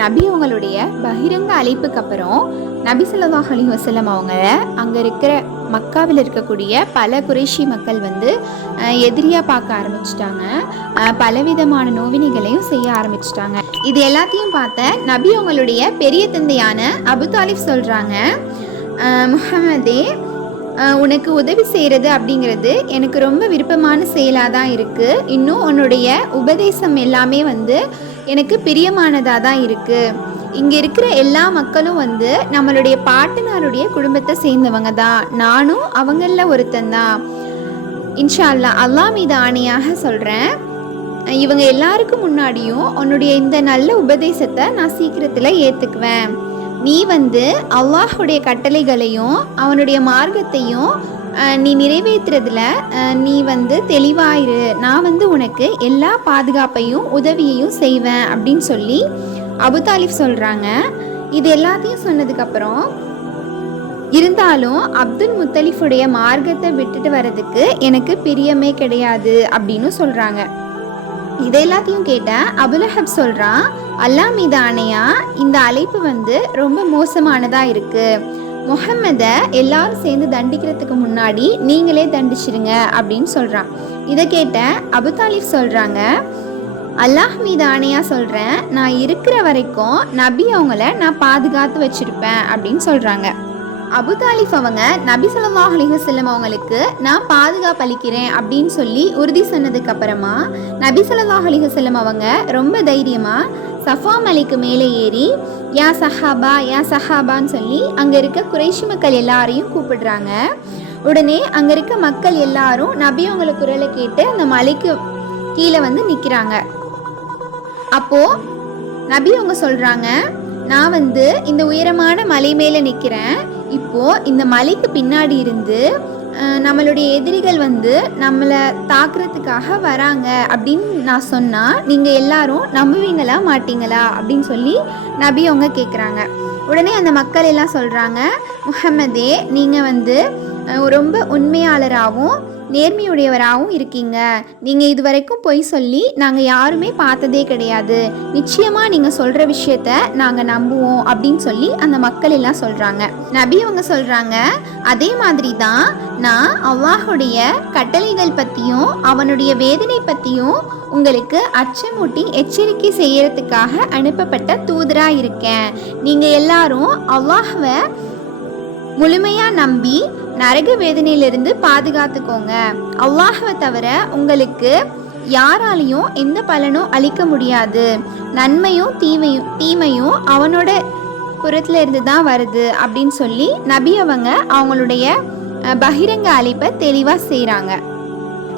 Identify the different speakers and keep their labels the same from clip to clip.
Speaker 1: நபி அவங்களுடைய பகிரங்க அழைப்புக்கு அப்புறம் நபி ஸல்லல்லாஹு அலைஹி அவங்க அங்கே இருக்கிற மக்காவில் இருக்கக்கூடிய பல குறைஷி மக்கள் வந்து எதிரியாக பார்க்க ஆரம்பிச்சிட்டாங்க. பலவிதமான நோவினைகளையும் செய்ய ஆரம்பிச்சிட்டாங்க. இது எல்லாத்தையும் பார்த்த நபி அவங்களுடைய பெரிய தந்தையான அபு தாலிப் சொல்கிறாங்க முகமதே உனக்கு உதவி செய்கிறது அப்படிங்கிறது எனக்கு ரொம்ப விருப்பமான செயலாக தான் இருக்குது இன்னும் உன்னுடைய உபதேசம் எல்லாமே வந்து எனக்கு பிரியமானதாக தான் இருக்குது இங்கே இருக்கிற எல்லா மக்களும் வந்து நம்மளுடைய பாட்டனாருடைய குடும்பத்தை சேர்ந்தவங்க தான். நானும் அவங்களில் ஒருத்தன் தான். இன்ஷா அல்லாஹ் அல்லாஹ் மீது ஆணையாக சொல்கிறேன் இவங்க எல்லாருக்கும் முன்னாடியும் உன்னுடைய இந்த நல்ல உபதேசத்தை நான் சீக்கிரத்தில் ஏற்றுக்குவேன் நீ வந்து அல்லாஹுடைய கட்டளைகளையும் அவனுடைய மார்க்கத்தையும் நீ நிறைவேற்றுறதுல நீ வந்து தெளிவாயிரு. நான் வந்து உனக்கு எல்லா பாதுகாப்பையும் உதவியையும் செய்வேன் அப்படின்னு சொல்லி அபுதாலிஃப் சொல்கிறாங்க இது எல்லாத்தையும் சொன்னதுக்கப்புறம் இருந்தாலும் அப்துல் முத்தலிஃபுடைய மார்க்கத்தை விட்டுட்டு வர்றதுக்கு எனக்கு பிரியமே கிடையாது அப்படின்னு சொல்கிறாங்க இது எல்லாத்தையும் கேட்ட அபுலஹப் சொல்கிறான் அல்லாஹ் மீது ஆணையா? இந்த அழைப்பு வந்து ரொம்ப மோசமானதாக இருக்குது முகம்மதை எல்லாரும் சேர்ந்து தண்டிக்கிறதுக்கு முன்னாடி நீங்களே தண்டிச்சிருங்க அப்படின்னு சொல்கிறான் இதை கேட்ட அபுதாலிஃப் சொல்கிறாங்க அல்லாஹ் மீது ஆணையாக சொல்கிறேன் நான் இருக்கிற வரைக்கும் நபி அவங்கள நான் பாதுகாத்து வச்சுருப்பேன் அப்படின்னு சொல்கிறாங்க அபுதாலிஃப் அவங்க நபி ஸல்லல்லாஹு அலைஹி அவங்களுக்கு நான் பாதுகாப்பு அளிக்கிறேன் அப்படின்னு சொல்லி உறுதி சொன்னதுக்கு அப்புறமா நபி ஸல்லல்லாஹு அலைஹி அவங்க ரொம்ப தைரியமாக சஃபா மலைக்கு மேலே ஏறி யா சஹாபா யா சஹாபான்னு சொல்லி அங்கே இருக்க குறைஷி மக்கள் எல்லாரையும் கூப்பிடுறாங்க. உடனே அங்கே இருக்க மக்கள் எல்லாரும் நபி அவங்கள குரலை கேட்டு அந்த மலைக்கு கீழே வந்து நிற்கிறாங்க அப்போது நபி அவங்க சொல்கிறாங்க நான் வந்து இந்த உயரமான மலை மேலே நிற்கிறேன் இப்போ இந்த மலைக்கு பின்னாடி இருந்து நம்மளுடைய எதிரிகள் வந்து நம்மளை தாக்குறதுக்காக வராங்க அப்படின்னு நான் சொன்னால் நீங்கள் எல்லாரும் நம்புவீங்களா மாட்டீங்களா அப்படின்னு சொல்லி நபி அவங்க கேட்குறாங்க உடனே அந்த மக்கள் எல்லாம் சொல்கிறாங்க முகமதே நீங்கள் வந்து ரொம்ப உண்மையாளராகவும் நேர்மையுடையவராகவும் இருக்கீங்க. நீங்கள் இது வரைக்கும் பொய் சொல்லி நாங்கள் யாருமே பார்த்ததே கிடையாது. நிச்சயமாக நீங்கள் சொல்கிற விஷயத்த நாங்கள் நம்புவோம் அப்படின்னு சொல்லி அந்த மக்கள் எல்லாம் சொல்கிறாங்க நபி அவங்க சொல்கிறாங்க அதே மாதிரி தான் நான் அவ்வாஹுடைய கட்டளைகள் பற்றியும் அவனுடைய வேதனை பற்றியும் உங்களுக்கு அச்சமூட்டி எச்சரிக்கை செய்யறதுக்காக அனுப்பப்பட்ட தூதராக இருக்கேன். நீங்கள் எல்லாரும் அவ்வாஹுவை முழுமையாக நம்பி நரக வேதனையிலிருந்து பாதுகாத்துக்கோங்க. அல்லாஹவை தவிர உங்களுக்கு யாராலையும் எந்த பலனும் அளிக்க முடியாது. நன்மையும் தீமையும் தீமையும் அவனோட புறத்துல இருந்து தான் வருது அப்படின்னு சொல்லி நபி அவங்க அவங்களுடைய பகிரங்க அழைப்பை தெளிவாக செய்கிறாங்க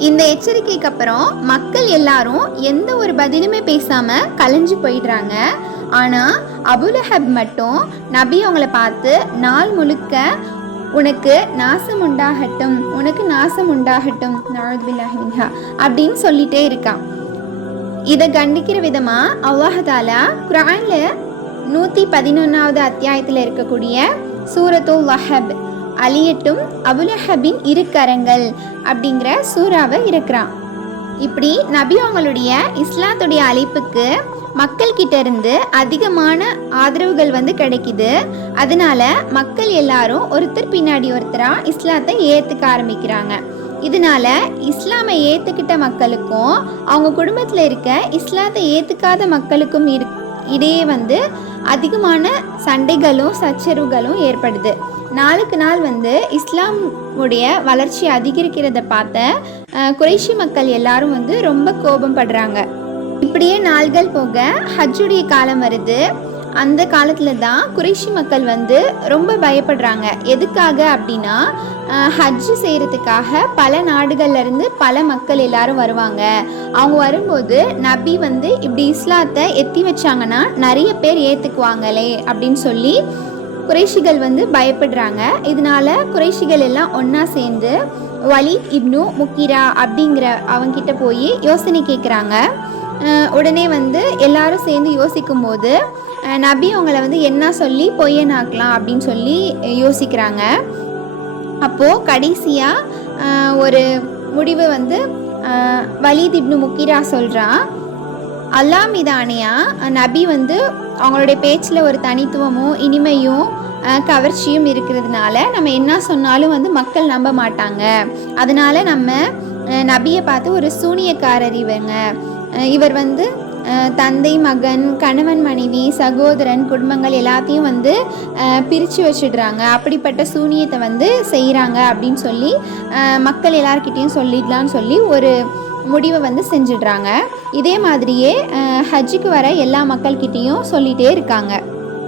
Speaker 1: இந்த எச்சரிக்கைக்கு அப்புறம் மக்கள் எல்லாரும் எந்த ஒரு பதிலுமே பேசாம கலைஞ்சு போயிடுறாங்க. ஆனால் அபுலஹப் மட்டும் நபி அவங்கள பார்த்து நாள் முழுக்க உனக்கு நாசம் உண்டாகட்டும் உனக்கு நாசம் உண்டாகட்டும் அப்படின்னு சொல்லிட்டே இருக்கான். இதை கண்டிக்கிற விதமாக அல்லாஹாலா குரானில் நூற்றி பதினொன்றாவது அத்தியாயத்தில் இருக்கக்கூடிய சூரத்துல் வஹப் அலியட்டும் அபுலஹபின் இரு கரங்கள் அப்படிங்கிற சூறாவை இருக்கிறான் இப்படி நபி அவங்களுடைய இஸ்லாத்துடைய அழைப்புக்கு மக்கள் கிட்ட இருந்து அதிகமான ஆதரவுகள் வந்து கிடைக்குது. அதனால மக்கள் எல்லாரும் ஒருத்தர் பின்னாடி ஒருத்தரா இஸ்லாத்தை ஏத்துக்க ஆரம்பிக்கிறாங்க. இதனால இஸ்லாமை ஏத்துக்கிட்ட மக்களுக்கும் அவங்க குடும்பத்தில் இருக்க இஸ்லாத்தை ஏத்துக்காத மக்களுக்கும் இரு இடையே வந்து அதிகமான சண்டைகளும் சச்சரவுகளும் ஏற்படுது. நாளுக்கு நாள் வந்து இஸ்லாமுடைய வளர்ச்சி அதிகரிக்கிறத பார்த்த குறைஷி மக்கள் எல்லாரும் வந்து ரொம்ப கோபம் படுறாங்க. இப்படியே நாள்கள் போக ஹஜ்ஜுடைய காலம் வருது. அந்த காலத்தில் தான் குறைஷி மக்கள் வந்து ரொம்ப பயப்படுறாங்க. எதுக்காக அப்படின்னா ஹஜ்ஜு செய்கிறதுக்காக பல நாடுகள்லேருந்து பல மக்கள் எல்லாரும் வருவாங்க. அவங்க வரும்போது நபி வந்து இப்படி இஸ்லாத்தை எத்தி வச்சாங்கன்னா நிறைய பேர் ஏற்றுக்குவாங்களே அப்படின்னு சொல்லி குறைஷிகள் வந்து பயப்படுறாங்க. இதனால குறைஷிகள் எல்லாம் ஒன்றா சேர்ந்து வலீத் இப்னு முக்கிரா அப்படிங்கிற அவங்கிட்ட போய் யோசனை கேட்குறாங்க உடனே வந்து எல்லாரும் சேர்ந்து யோசிக்கும் போது நபி அவங்கள வந்து என்ன சொல்லி பொய்யனாக்கலாம் அப்படின்னு சொல்லி யோசிக்கிறாங்க. அப்போது கடைசியாக ஒரு முடிவு வந்து அஹ், வலீத் இப்னு முக்கிரா சொல்கிறான் அல்லாஹ் மீது ஆணையா நபி வந்து அவங்களுடைய பேச்சில் ஒரு தனித்துவமும் இனிமையும் கவர்ச்சியும் இருக்கிறதுனால நம்ம என்ன சொன்னாலும் வந்து மக்கள் நம்ப மாட்டாங்க. அதனால நம்ம நபியை பார்த்து ஒரு சூனியக்காரர் இவங்க. இவர் வந்து தந்தை மகன் கணவன் மனைவி சகோதரன் குடும்பங்கள் எல்லாத்தையும் வந்து பிரித்து வச்சிடுறாங்க. அப்படிப்பட்ட சூனியத்தை வந்து செய்கிறாங்க அப்படின்னு சொல்லி மக்கள் எல்லார்கிட்டேயும் சொல்லிடலான்னு சொல்லி ஒரு முடிவை வந்து செஞ்சிடுறாங்க. இதே மாதிரியே ஹஜ்ஜுக்கு வர எல்லா மக்கள்கிட்டேயும் சொல்லிகிட்டே இருக்காங்க.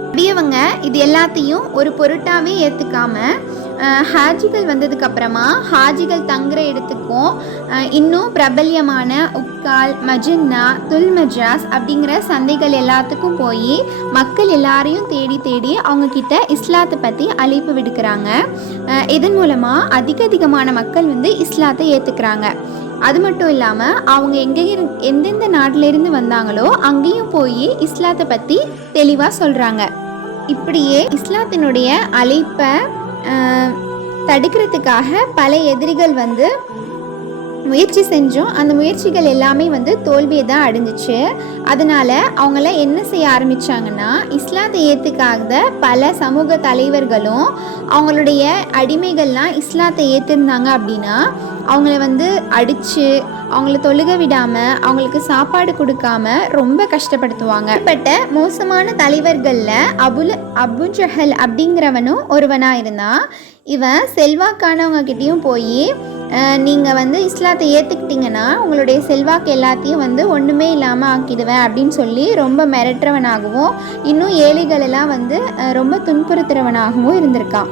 Speaker 1: அப்படியவங்க இது எல்லாத்தையும் ஒரு பொருட்டாகவே ஏற்றுக்காம ஹாஜிகள் வந்ததுக்கப்புறமா ஹாஜிகள் தங்குற இடத்துக்கும் இன்னும் பிரபல்யமான உக்கால் மஜின்னா துல் மஜாஸ் அப்படிங்கிற சந்தைகள் எல்லாத்துக்கும் போய் மக்கள் எல்லாரையும் தேடி தேடி அவங்கக்கிட்ட இஸ்லாத்தை பற்றி அழைப்பு விடுக்கிறாங்க. இதன் மூலமாக அதிக அதிகமான மக்கள் வந்து இஸ்லாத்தை ஏற்றுக்கிறாங்க அது மட்டும் இல்லாமல் அவங்க எங்கே இரு எந்தெந்த நாட்டிலேருந்து வந்தாங்களோ அங்கேயும் போய் இஸ்லாத்தை பற்றி தெளிவாக சொல்கிறாங்க இப்படியே இஸ்லாத்தினுடைய அழைப்பை தடுக்கிறதுக்காக பல எதிரிகள் வந்து முயற்சி செஞ்சோம். அந்த முயற்சிகள் எல்லாமே வந்து தோல்வியை தான் அடைஞ்சிச்சு. அதனால் அவங்கள என்ன செய்ய ஆரம்பிச்சாங்கன்னா இஸ்லாத்தை ஏற்றுக்காக பல சமூக தலைவர்களும் அவங்களுடைய அடிமைகள்லாம் இஸ்லாத்தை ஏற்றிருந்தாங்க அப்படின்னா அவங்கள வந்து அடித்து அவங்கள தொழுக விடாமல் அவங்களுக்கு சாப்பாடு கொடுக்காம ரொம்ப கஷ்டப்படுத்துவாங்க. பட்ட மோசமான தலைவர்களில் அபுல் அபு ஜஹல் அப்படிங்கிறவனும் ஒருவனாக இருந்தான். இவன் செல்வாக்கானவங்க கிட்டேயும் போய் நீங்கள் வந்து இஸ்லாத்தை ஏற்றுக்கிட்டிங்கன்னா உங்களுடைய செல்வாக்கு எல்லாத்தையும் வந்து ஒன்றுமே இல்லாமல் ஆக்கிடுவேன் அப்படின்னு சொல்லி ரொம்ப மிரட்டுறவனாகவும் இன்னும் ஏழைகளெல்லாம் வந்து ரொம்ப துன்புறுத்துறவனாகவும் இருந்திருக்கான்.